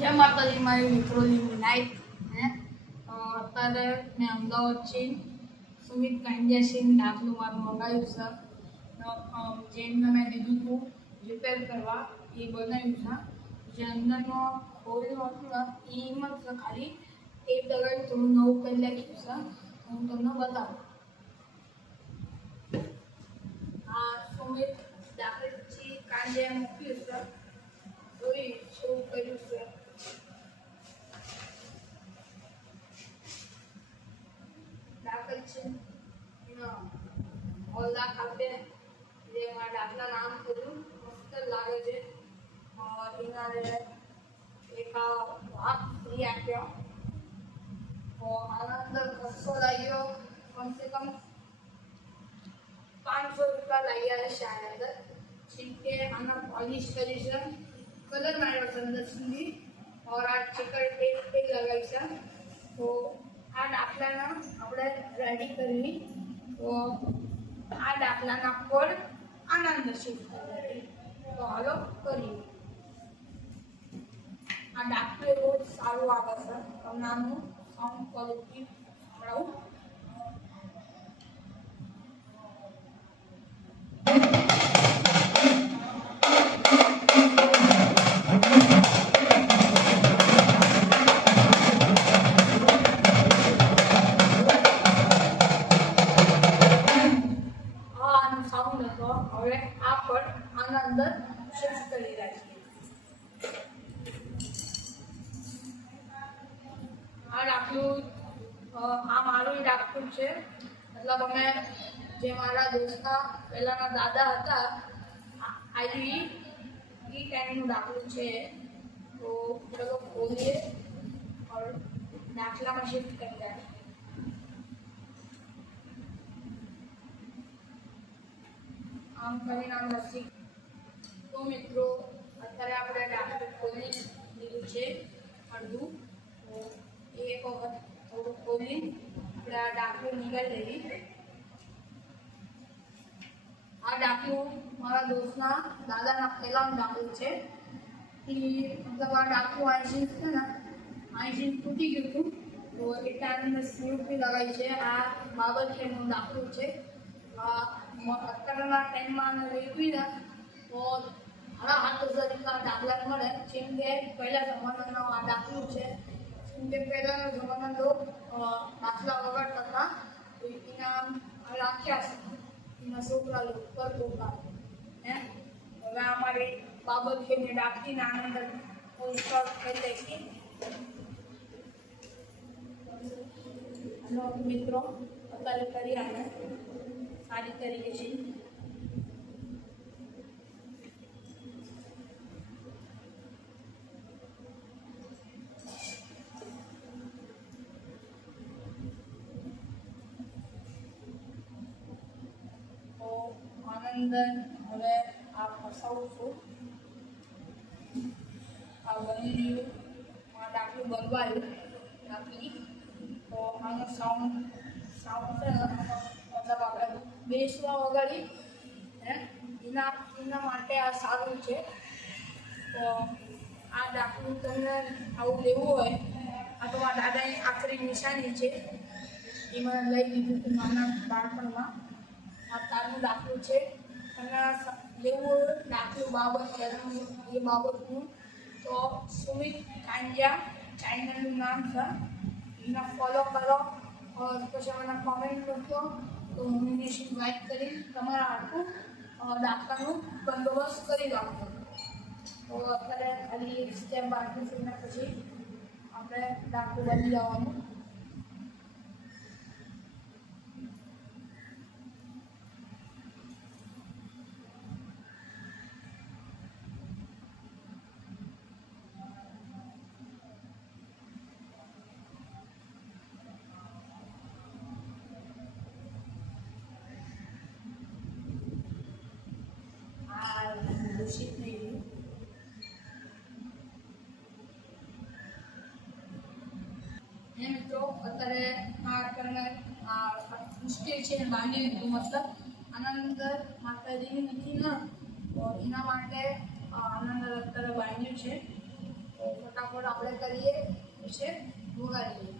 જય માતાજી મારી મિત્રોની લાઈફ હે અત્યારે મેં અમદાવાદ છે સુમિત કાંડિયા છે દાખલું મારું મંગાવ્યું છે જેમને મેં લીધું હતું રિપેર કરવા એ બનાવ્યું છે જે અંદરનો ખોલ્યું હતું ને એમાં ખાલી એક દગાડી થોડું નવું કરી નાખ્યું છે હું તમને બતાવું આ સુમિત દાખલજી કાંડિયા મૂક્યું છે જોઈ શું કર્યું છે દાખલ છે ઓલા ખાતે જે મારા દાખલા નામ કર્યું મસ્ત લાગે છે એના એક ભાગ ફ્રી આપ્યો તો આના અંદર ખર્ચો લાગ્યો કમસે કમ 500 रुपया लाया है शायद ठीक है आना पॉलिश करी છે कलर मार्यो છે અંદર સુધી और આ ચેકર ટેપ पे लगाई છે તો આ દાખલાના આપણે રેડી કરવી તો આ દાખલાના કોડ આના અંદર શિફ્ટ કરવી તો હાલો કરીએ આ દાખલો બહુ સારો આવે છે તમને આનું સાઉન્ડ ક્વોલિટી સંભળાવું હવે આ પર આના અંદર શિફ્ટ કરી રાખીએ આ દાખલું આ મારું દાખલું છે મતલબ અમે જે મારા દોસ્તના પહેલાના દાદા હતા આવી એ ટાઈમનું દાખલું છે તો ચલો ખોલીએ और દાખલામાં શિફ્ટ કરી રાખીએ આમ કરીને આમ લસી તો મિત્રો અત્યારે આપણે દાખલો ખોલી લીધું છે અડધું તો એક વખત થોડું ખોલી આપણે આ દાખલો નીકાળી લઈએ આ દાખલો મારા દોસ્તના દાદાના પહેલાનો દાખલો છે એ મતલબ આ દાખલો આઈસીન છે ને આઈસીન તૂટી ગયું હતું તો એટલા અંદર સ્લીવ લગાવી છે આ બાબત છે એનો દાખલો છે અત્યારના ટાઈમમાં લેવી ને તો ઘણા 7000 દાખલા મળે જેમ કે પહેલા જમાનાનો આ દાખલું છે જેમ કે પહેલાના જમાના લોકો દાખલા વગાડતા હતા તો એના રાખ્યા છે એના છોકરા લોકો કરતા હે હવે અમારી બાબત છે ને દાખલીના આનંદ કરી લઈશું મિત્રો અત્યારે કરી આને सारी तरीके से तो आनंद હવે આ ફસાવું છું આ બની રહ્યું આ દાખલું બનવાયું દાખલી તો આનો સાઉન્ડ છે મતલબ આપણે બેસવા વગાડી હે એના માટે આ સારું છે તો આ દાખલું તમને આવું લેવું હોય આ તો આ દાદાની આખરી નિશાની છે એમાં લઈ લીધું હતું નાના બાળપણમાં આ તારનું દાખલું છે અને લેવું હોય દાખલું બાબત એ બાબતનું તો સુમિત કાંડિયા ચેનલનું નામ છે એને ફોલો કરો પછી મને કોમેન્ટ કરજો તો નોમિનેશન લાઈક કરી તમારા આખું દાખલાનું બંદોબસ્ત કરી રાખો તો અત્યારે ખાલી એક સ્ટેપ બાકી છે એના પછી આપણે દાખલો બની જવાનું દૂષિત નહીં હે મિત્રો અત્યારે આ મુશ્કેલ છે બાંધી દીધું મતલબ આના અંદર માતાજીની નથી ને તો એના માટે આના અંદર અત્યારે બાંધ્યું છે તો ફટાફટ ફટાફટ આપણે કરીએ વિશે વગાડીએ.